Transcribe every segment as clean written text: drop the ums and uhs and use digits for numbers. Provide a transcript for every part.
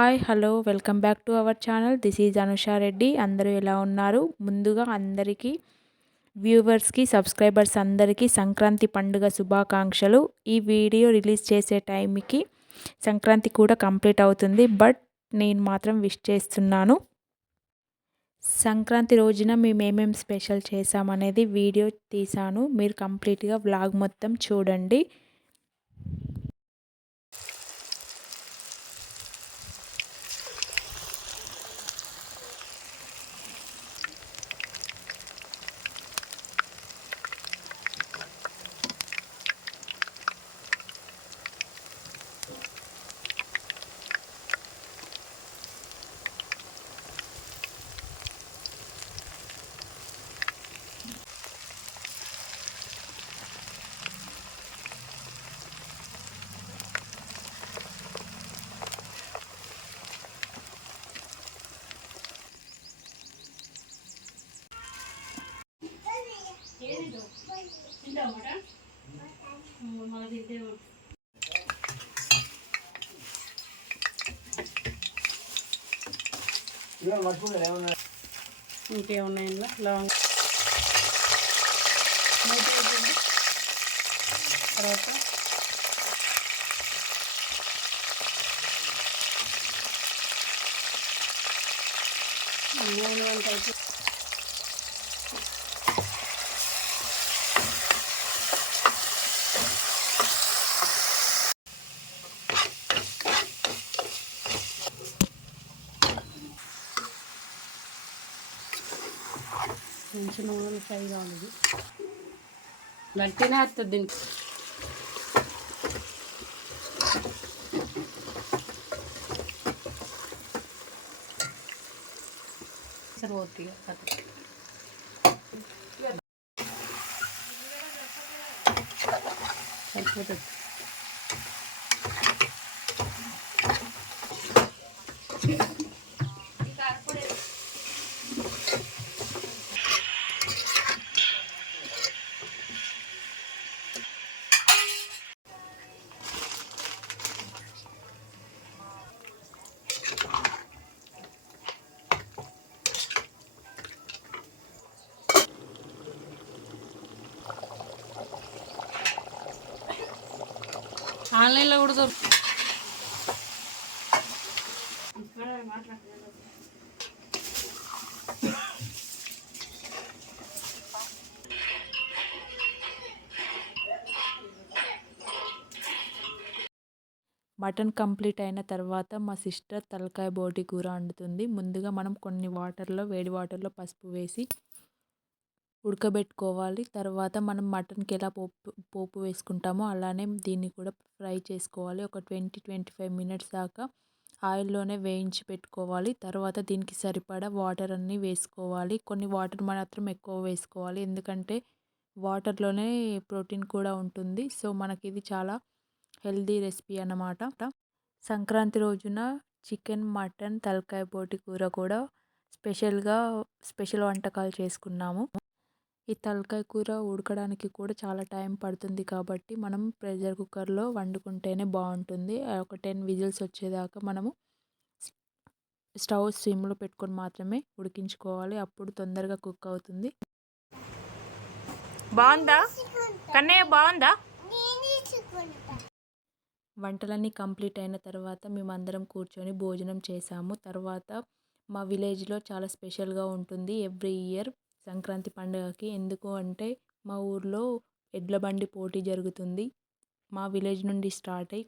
Hi hello welcome back to our channel. This is Anusha Reddy. అందరూ ఎలా ఉన్నారు? ముందుగా అందరికీ వ్యూవర్స్కి సబ్స్క్రైబర్స్ అందరికీ సంక్రాంతి పండుగ శుభాకాంక్షలు. ఈ వీడియో రిలీజ్ చేసే టైంకి సంక్రాంతి కూడా కంప్లీట్ అవుతుంది, బట్ నేను మాత్రం విష్ చేస్తున్నాను. సంక్రాంతి రోజున మేము ఏమేమి స్పెషల్ చేసామనేది వీడియో తీసాను. మీరు కంప్లీట్గా వ్లాగ్ మొత్తం చూడండి. ఇంకేమున్నాయి లాంగ్ తర్వాత నూనె వంట అయితే కొంచెం నూనెలు ఫ్రై కావాలి. గట్టినే వస్తుంది దీనికి. సరే ఓకే సరిపోతుంది. ఆన్లైన్లో కూడా దొరుకుతుంది. మటన్ కంప్లీట్ అయిన తర్వాత మా సిస్టర్ తలకాయ బోటి కూర వండుతుంది. ముందుగా మనం కొన్ని వేడి వాటర్లో పసుపు వేసి ఉడకబెట్టుకోవాలి. తర్వాత మనం మటన్కి ఎలా పోపు వేసుకుంటామో అలానే దీన్ని కూడా ఫ్రై చేసుకోవాలి. ఒక 20-25 మినిట్స్ దాకా ఆయిల్లోనే వేయించి పెట్టుకోవాలి. తర్వాత దీనికి సరిపడా వాటర్ అన్నీ వేసుకోవాలి. కొన్ని వాటర్ మాత్రం ఎక్కువ వేసుకోవాలి, ఎందుకంటే వాటర్లోనే ప్రోటీన్ కూడా ఉంటుంది. సో మనకి ఇది చాలా హెల్దీ రెసిపీ అన్నమాట. సంక్రాంతి రోజున చికెన్, మటన్, తలకాయ బోటి కూర కూడా స్పెషల్ వంటకాలు చేసుకున్నాము. ఈ తలకాయ కూర ఉడకడానికి కూడా చాలా టైం పడుతుంది, కాబట్టి మనం ప్రెషర్ కుక్కర్లో వండుకుంటేనే బాగుంటుంది. ఒక 10 విజిల్స్ వచ్చేదాకా మనము స్టవ్ సిమ్లో పెట్టుకొని మాత్రమే ఉడికించుకోవాలి, అప్పుడు తొందరగా కుక్ అవుతుంది. బాగుందా కన్నయ్య? బాగుందా? వంటలన్నీ కంప్లీట్ అయిన తర్వాత మేమందరం కూర్చొని భోజనం చేసాము. తర్వాత మా విలేజ్లో చాలా స్పెషల్గా ఉంటుంది ఎవ్రీ ఇయర్ సంక్రాంతి పండుగకి. ఎందుకు అంటే మా ఊర్లో ఎడ్ల బండి పోటీ జరుగుతుంది. మా విలేజ్ నుండి స్టార్ట్ అయ్యి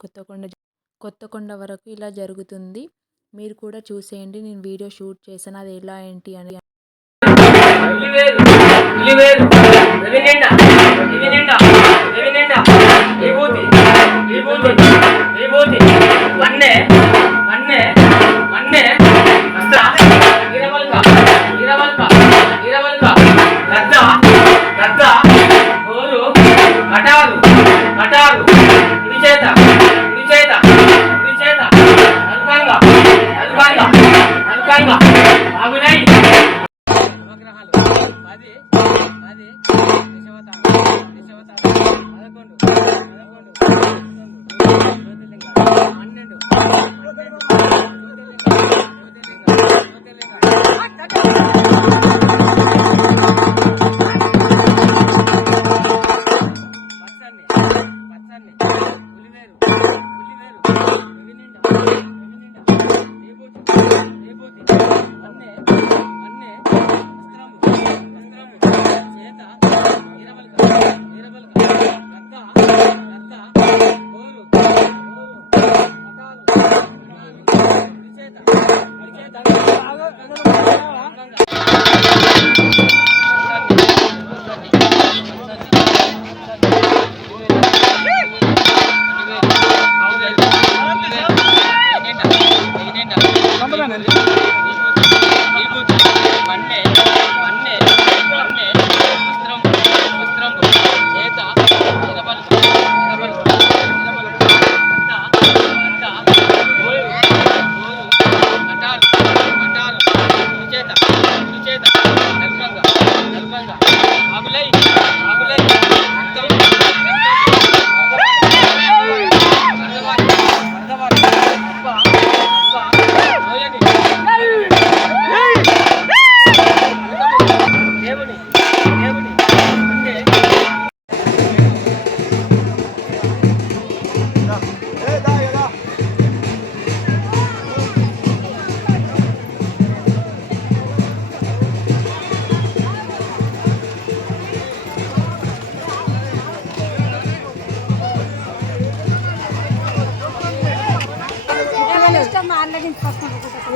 కొత్తకొండ వరకు ఇలా జరుగుతుంది. మీరు కూడా చూసేయండి. నేను వీడియో షూట్ చేశాను, అది ఎలా ఏంటి అని. నవగ్రహాలు 10 10 10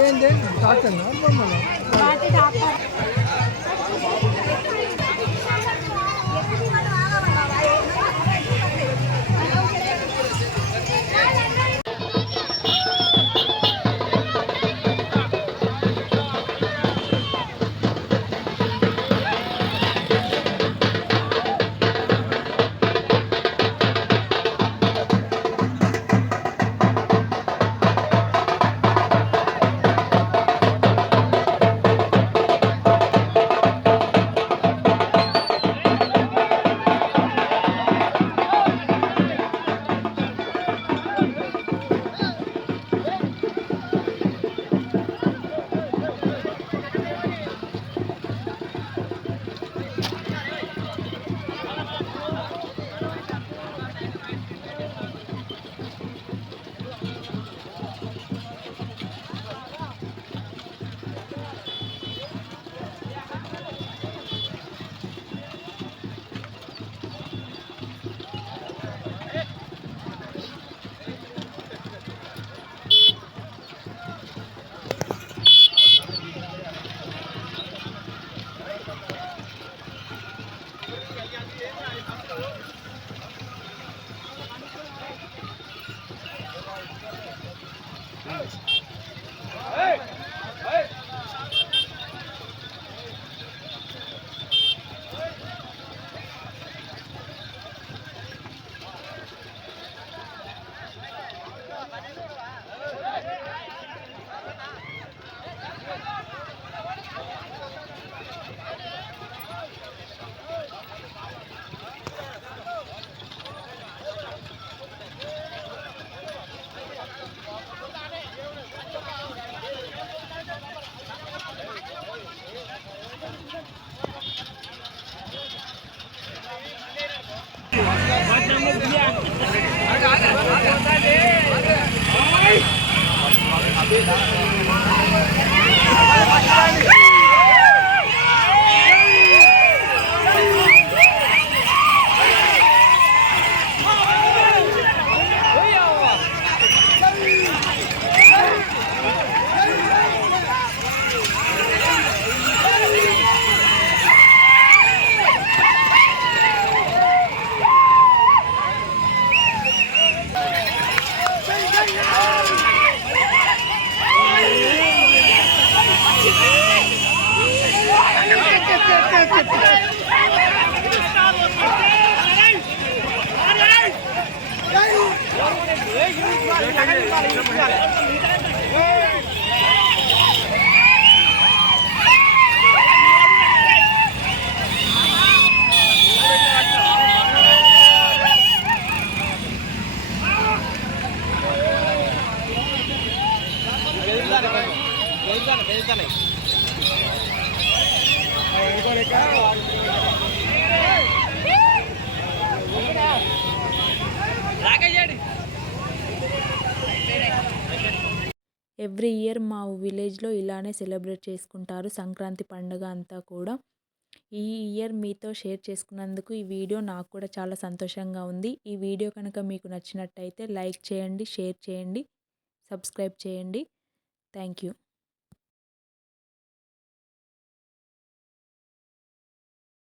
ఏంటి డాక్టర్ బొమ్మలు ఎవ్రీ ఇయర్ మా విలేజ్లో ఇలానే సెలబ్రేట్ చేసుకుంటారు సంక్రాంతి పండుగ అంతా కూడా. ఈ ఇయర్ మీతో షేర్ చేసుకున్నందుకు ఈ వీడియో నాకు కూడా చాలా సంతోషంగా ఉంది. ఈ వీడియో కనుక మీకు నచ్చినట్టయితే లైక్ చేయండి, షేర్ చేయండి, సబ్స్క్రైబ్ చేయండి. Thank you.